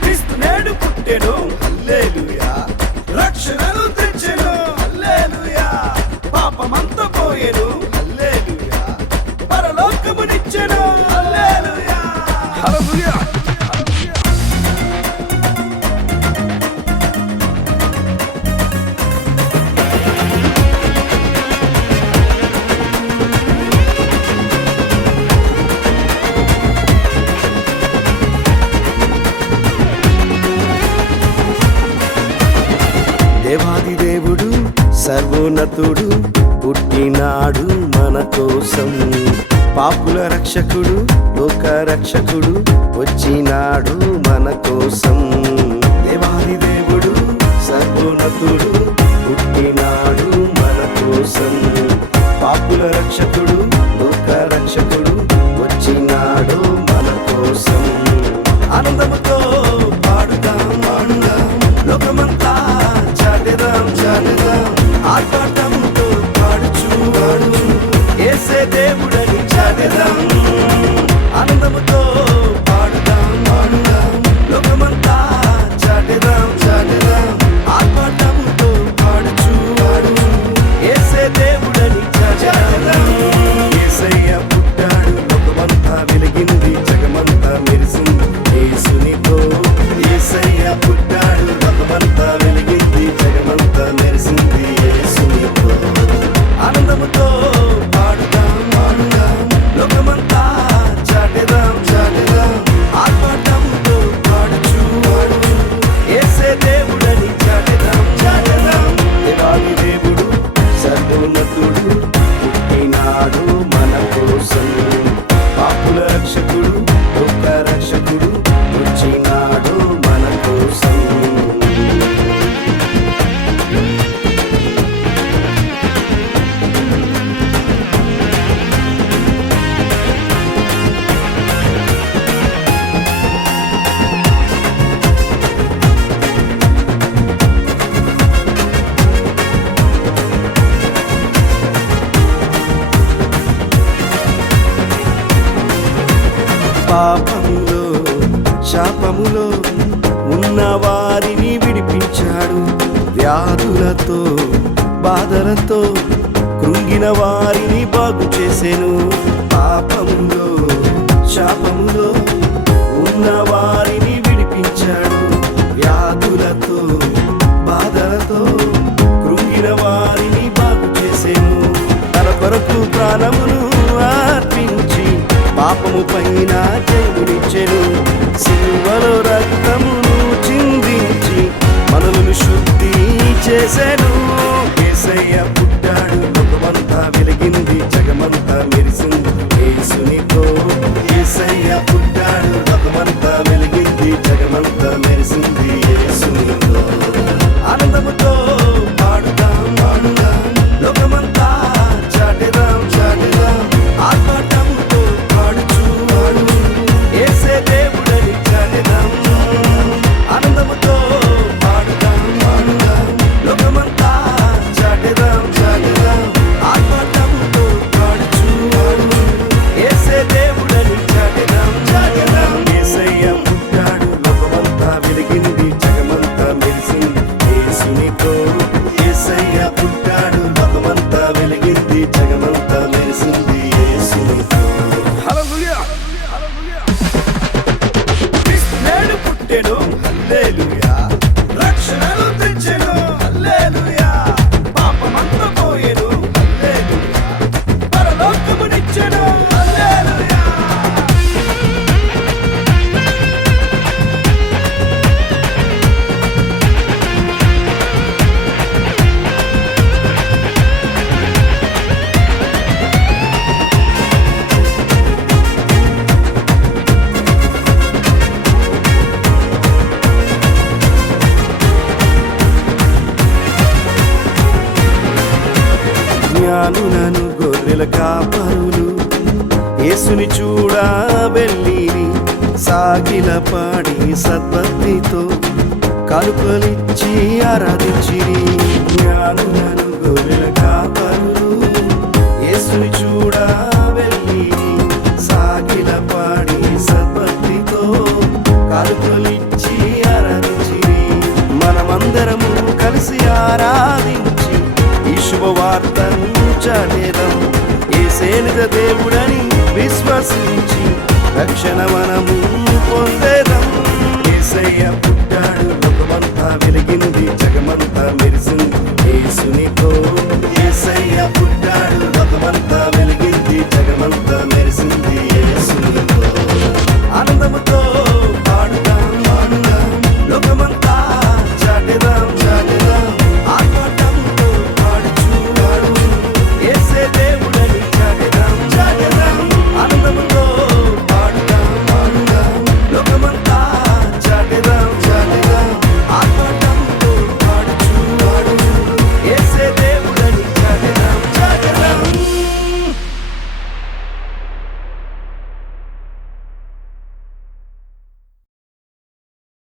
క్రీస్తు నేడు పుట్టెను హల్లెలూయా, రక్షణను తెచ్చెను హల్లెలూయా, పాపమంతా పోయెను హల్లెలూయా, పరలోకమునిచ్చెను హల్లెలూయా, హల్లెలూయా. దేవాది దేవుడు సర్వోన్నతుడు పుట్టినాడు మన కోసం, పాపుల రక్షకుడు లోక రక్షకుడు వచ్చినాడు మన కోసం. దేవాది దేవుడు సర్వోన్నతుడు పుట్టినాడు మన కోసం, పాపుల రక్షకుడు లోక రక్షకుడు వచ్చినాడు మన కోసం. ఆనందముతో పాడుదాం ఆడుదాం, లోకమంతా చాటెదాం చాటెదాం, ఆర్భాటంతో పాడుచు పాడుచు యేసే దేవుడని చాటెదాం. ఆనందముతో పాడుదాం ఆడుదాం, లోకమంతా చాటెదాం చాటెదాం, ఆర్భాటంతో పాడుచు పాడుచు యేసే దేవుడని చాటెదాం. యేసయ్య పుట్టాడు, లోకమంతా వెలిగింది, జగమంతా మెరిసింది యేసునితో. యేసయ్య పుట్టాడు, లోకమంతా వెలిగింది, జగమంతా మెరిసింది యేసునితో. ఆనందముతో పాడుదాం ఆడుదాం, లోకమంతా చాటెదాం చాటెదాం, ఆర్భాటంతో పాడుచు పాడుచు యేసే దేవుడని చాటెదాం చాటెదాం. దేవాది దేవుడు సర్వోన్నతుడు పుట్టినాడు మన కోసం, పాపుల రక్షకుడు లోక రక్షకుడు వచ్చినాడు మన కోసం. పాపములో శాపములో ఉన్న వారిని విడిపించాడు, వ్యాధులతో బాధలతో కృంగిన వారిని బాగు చేసెను. పాపములో శాపములో ఉన్న వారిని విడిపించాడు, వ్యాధులతో బాధలతో కృంగిన వారిని బాగు చేసెను. తన కొరకు ప్రాణమును అర్పించి పాపము పైన జయమునిచ్చెను, సిలువలో రక్తమును చిందించి మనలను శుద్ధి చేసెను. యేసయ్య పుట్టాడు, లోకమంతా వెలిగింది, జగమంతా మెరిసింది యేసునితో. యేసయ్య పుట్టాడు, లోకమంతా వెలిగింది, జగమంతా మెరిసింది యేసునితో. ఆనందముతో పాడుదాం ఆడుదాం, లోకమంతా చాటెదాం చాటెదాం, ఆర్భాటంతో పాడుచు పాడుచు యేసే దేవుడని చాటెదాం. ఆనందముతో పాడుదాం ఆడుదాం, లోకమంతా చాటెదాం చాటెదాం, ఆర్భాటంతో పాడుచు పాడుచు యేసే దేవుడని చాటెదాం చాటెదాం. యేసయ్య పుట్టాడు, లోకమంతా వెలిగింది, జగమంతా మెరిసింది యేసునితో. యేసయ్య పుట్టాడు, లోకమంతా వెలిగింది, జగమంతా మెరిసింది యేసునితో. హల్లెలూయా, హల్లెలూయా. క్రీస్తు నేడు పుట్టెను హల్లెలూయా, రక్షణను తెచ్చెను హల్లెలూయా, పాపమంతా పోయెను హల్లెలూయా, పరలోకమునిచ్చెను హల్లెలూయా. జ్ఞానులను గొర్రెల కాపరులు యేసుని చూడా వెళ్ళిరి, సాగిల పాడి సద్భక్తితో కానుకలిచ్చి ఆరాధించిరి. జ్ఞానులను గొర్రెల కాపరులు యేసుని చూడా నిజ దేవుడని విశ్వసించి రక్షణ మనము పొందేదం. యేసయ్య పుట్టాడు, లోకమంతా వెలిగింది, జగమంతా మెరిసింది యేసునితో. యేసయ్య పుట్టాడు, లోకమంతా